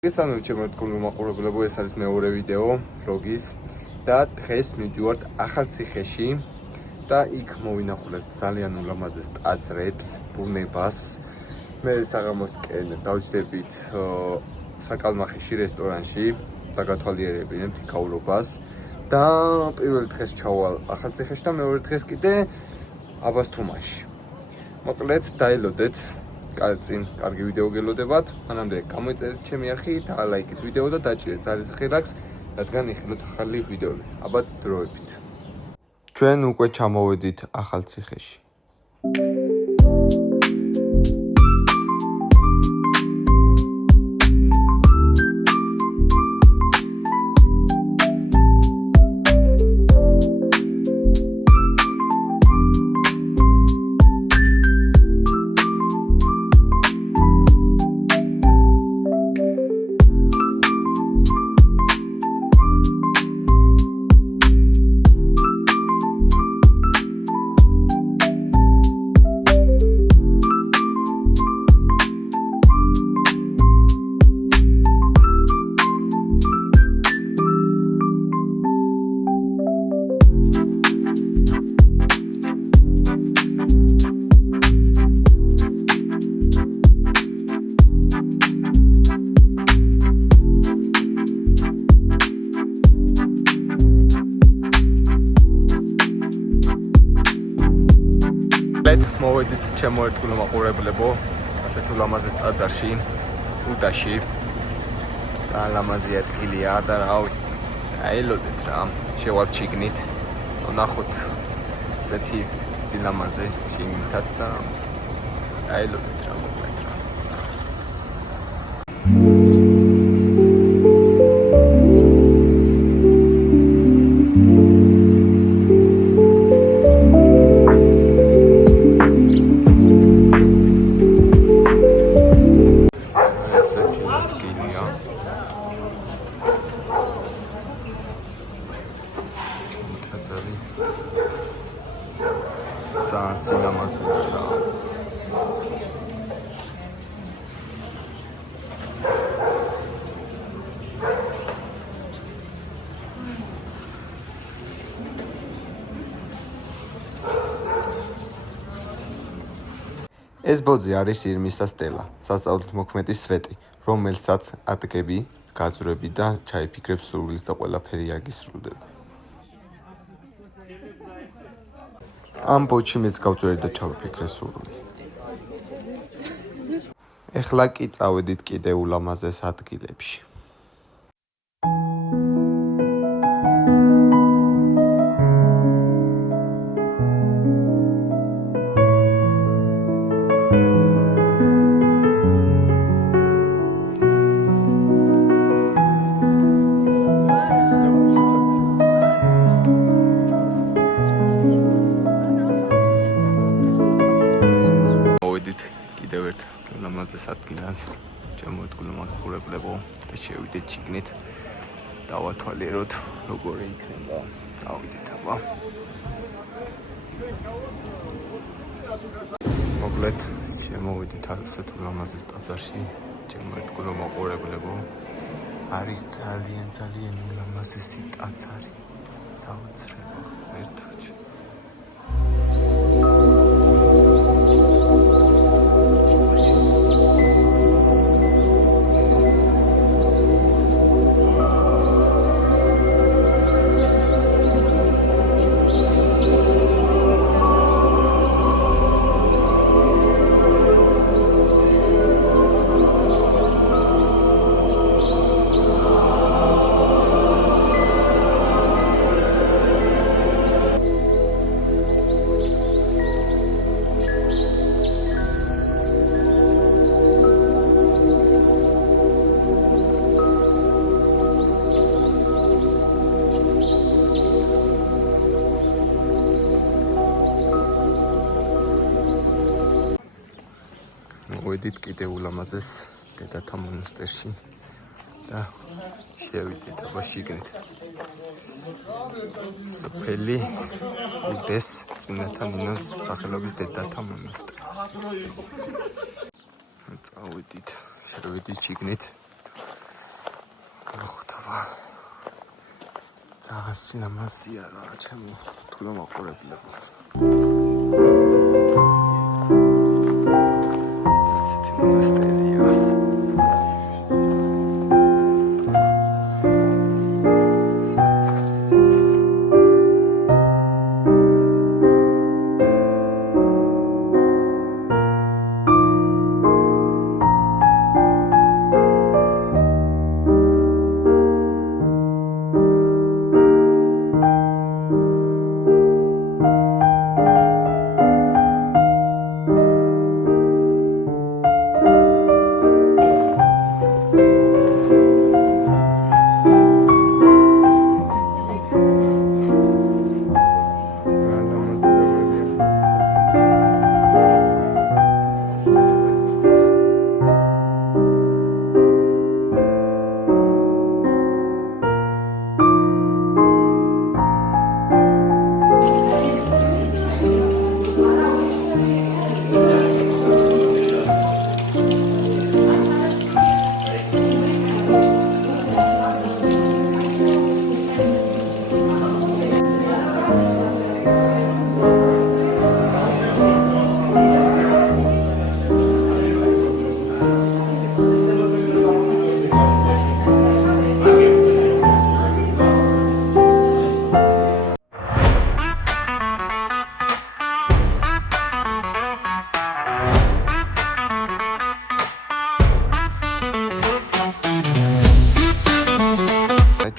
გესალმებით ჩემო თქმულ მაყურებლებო, ეს არის მეორე ვიდეო vlogis და დღეს მივდივართ ახალციხეში და იქ მოვინახულებ ძალიან ულამაზეს ტაძრებს, ბუნებას. მე საღამოსკენ დავჯდებით საკალმახიში რესტორანში და გათვალიერებინებთ იქაურობას და პირველ დღეს ჩავალ ახალციხეში და მეორე დღეს კიდე აბასთუმანში. მოკლედ დაელოდეთ წინ კარგი ვიდეო გელოდებათ, მანამდე გამოიწერეთ ჩემი არხი და ლაიქით ვიდეო და დაჭირეთ ზარისხი ლайქს, რადგან იხილოთ ახალი ვიდეოები. აბა დროებით. ჩვენ უკვე ჩამოვედით ახალციხეში. მოვედით ჩემო ერთგულო მაყურებლებო, ასეთ ულამაზეს ტაძარში, უტაში. ძალიან ლამაზი ადგილია და რავი, დაელოდეთ რა, შევალთ შიგნით, ვნახოთ ესეთი სილამაზე შიგნითაც და დაელოდეთ რა, მოკლედ რა. ძალიან სილამაზეა რა. ეს ბოძი არის ირმისა სტელა, სასწაულით მოქმედი სვეტი, რომელსაც ადგები, გაძვრები და ჩაიფიქრებს სურვილს და ყველაფერი აგისრულდება. ამ ბოჩი მეც გავწვერი და ჩავიფიქრე სურვილი. ეხლა კი წავედით კიდე ულამაზეს ადგილებში. კიდევ ერთ ულამაზეს ადგილას ჩემო ერთგულო მაყურებლებო და შევიდეთ შიგნით დავათვალიეროთ როგორი იქნება. დავიდეთ აბა. მოკლედ შემოვიდით ასეთ ულამაზეს ტაძარში ჩემო ერთგულო მაყურებლებო. არის ძალიან ულამაზესი ტაძარი. საოცრება ერთოჩი. მოვედით კიდე ულამაზეს დედათა მონასტერში და შევიდეთ აბა შიგნით. სოფელი უდეს წმინდათა ნინოს სახელობის დედათა მონასტერი. წავედით, შევედით შიგნით. ძალიან სინამაზია რა ჩემო თულა მაყურებლებო ესეთი მონასტერია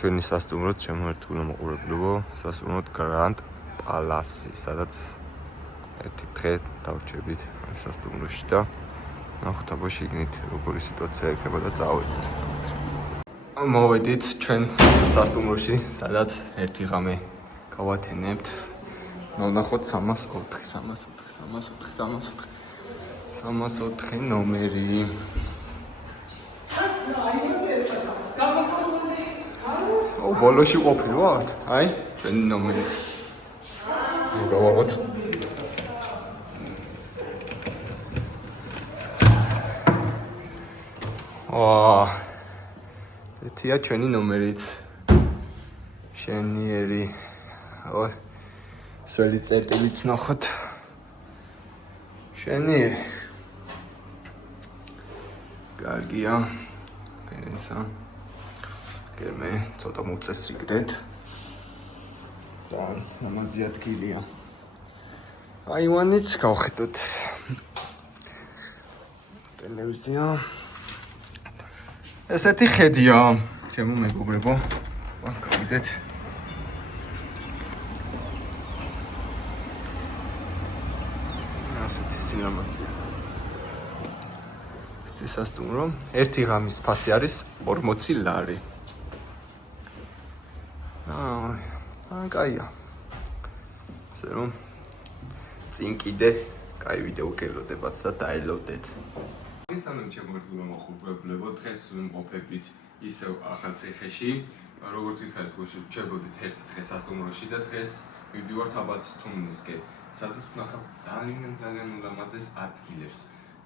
ჩვენი სასტუმროდ შემოერთულა მოყურებლებო სასტუმროდ Grand Palace სადაც ერთი დღე დავჭერით სასტუმროში და ნახოთ აბა შეგნით როგორი სიტუაცია იქნება და წავედით. მოვედით ჩვენ სასტუმროში სადაც ერთი ღამე გავათენებთ. ნახოთ 304 ნომერი. ბოლოში ყოფილი ვართ? აი, ჩვენი ნომერიც. გავაღოთ. ეთია ჩვენი ნომერიც. შენიერი. სველი წერტილიც ნახოთ. შენიერი. კარგია. კენესა. მე ცოტა მოწესრიგდეთ. ძალიან ნამაზი ადგილია. აივანიც გავხედოთ. ტელევიზია. ესეთი ხედია. ჩემო მეგობრებო. გავიდეთ. ასეთი სინამაზია. ეს სასტუმრო. ერთი ღამის ფასი არის 40 ლარი. კაია. ასე რომ წინ კიდე კაი ვიდეო გელოდებათ და დაელოდეთ. ისამემ შემოერთულა მოხუპებლებო დღეს ვიმყოფებით ისევ ახალციხეში. როგორც იხარით ვშებოდით ერთი დღე სასტუმროში და დღეს მივდივართ აბათსთუმნისკენ, სადაც ვნახავთ ძალიან ულამაზეს ადგილებს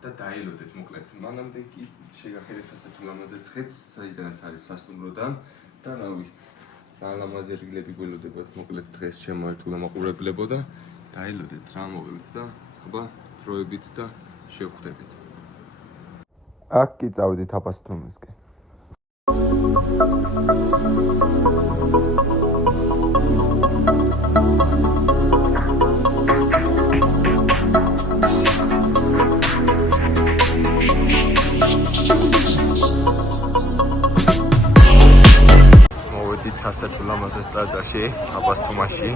და დაელოდეთ მოკლედ. მანამდე კი შეგახედეთ ასეთ ულამაზეს ხედს, საიდანაც არის სასტუმროდან და რავი ძალიან ლამაზი ადგილები გველოდებათ მოკლედ დღეს შემოერთულა მაყურებლებო და დაელოდეთ რა მოკლედ და აბა დროებით და შევხვდებით. აქ კი წავედით აბათსთუმნისკენ. ასეთ ულამაზეს ტაძარში, აბათსთუმაში.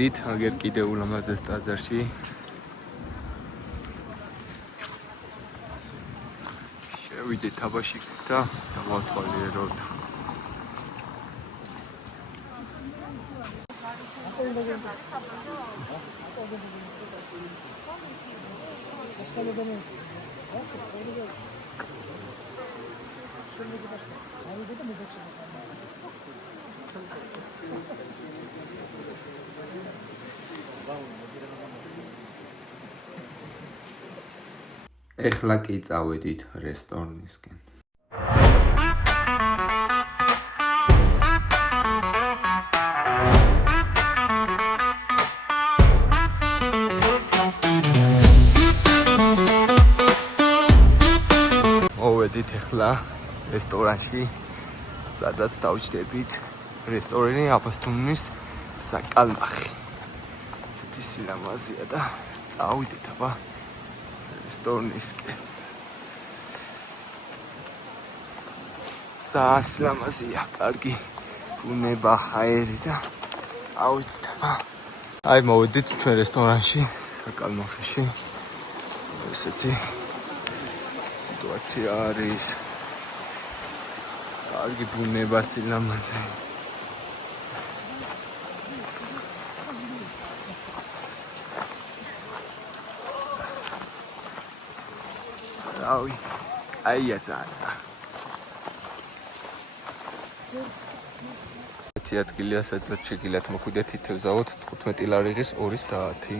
მოვედით აგერ კიდევ ულამაზეს ტაძარში. შევიდეთ აბაში და დავათვალიეროთ. ეხლა კი წავედით რესტორნისკენ. მოვედით ეხლა რესტორანში, სადაც დავჯდებით. რესტორანი აბასთუმნის საკალმახი. ესეთი სილამაზეა და წავიდეთ აბა რესტორნისკენ. ძალიან სილამაზეა, კარგი ბუნება, ჰაერი და წავიდეთ აბა. აი მოვედით ჩვენ რესტორანში, საკალმახიში. ესეთი სიტუაცია არის. კარგი ბუნება, სილამაზე. რავი, აია ძალიან. ერთი ადგილია, სადაც შეგიძლიათ მოხვიდეთ, ითევზავოთ 15 ლარიღის 2 საათი.